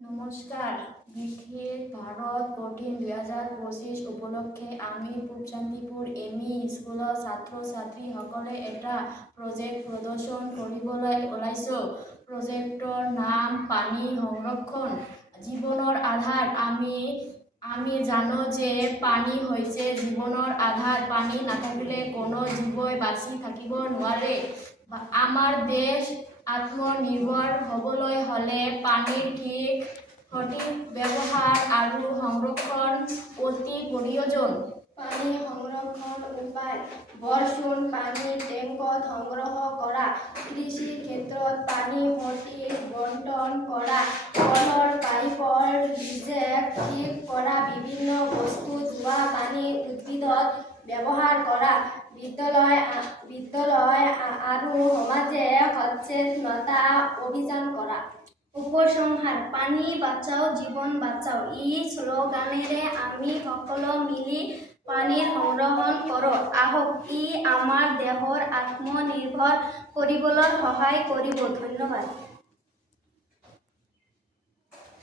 নমস্কাৰ। বিকশিত ভাৰত কঠিন 2025 উপলক্ষে আমি পূব শান্তিপুৰ এমই স্কুলৰ ছাত্ৰ ছাত্ৰীসকলে এটা প্ৰজেক্ট প্ৰদৰ্শন কৰিবলৈ ওলাইছোঁ। প্ৰজেক্টৰ নাম পানী সংৰক্ষণ জীৱনৰ আধাৰ। আমি জানো যে পানী হৈছে জীৱনৰ আধাৰ। পানী নাথাকিলে কোনো জীৱই বাচি থাকিব নোৱাৰে। আমাৰ দেশ আত্মনিৰ্ভৰ হ'বলৈ হ'লে পানীৰ সঠিক ব্যৱহাৰ আৰু সংৰক্ষণ অতি প্ৰয়োজন। পানী সংৰক্ষণ উপায়: বৰষুণ পানী টেংকত সংগ্ৰহ কৰা, কৃষি ক্ষেত্ৰত পানী সঠিক বণ্টন কৰা, কলৰ পাইপৰ লিকেজ ঠিক কৰা, বিভিন্ন বস্তু ধোৱা পানী উদ্ভিদত ব্যৱহাৰ কৰা, বিদ্যালয় আৰু সমাজে সচেতনতা অভিযান কৰা। উপসংহাৰ: পানী বাঁচাও জীৱন বাঁচাও। এই শ্লোগানেৰে আমি সকলো মিলি পানীৰ সংৰক্ষণ কৰোঁ আহক। ই আমাৰ দেশৰ আত্মনিৰ্ভৰ কৰিবলৈ সহায় কৰিব। ধন্যবাদ।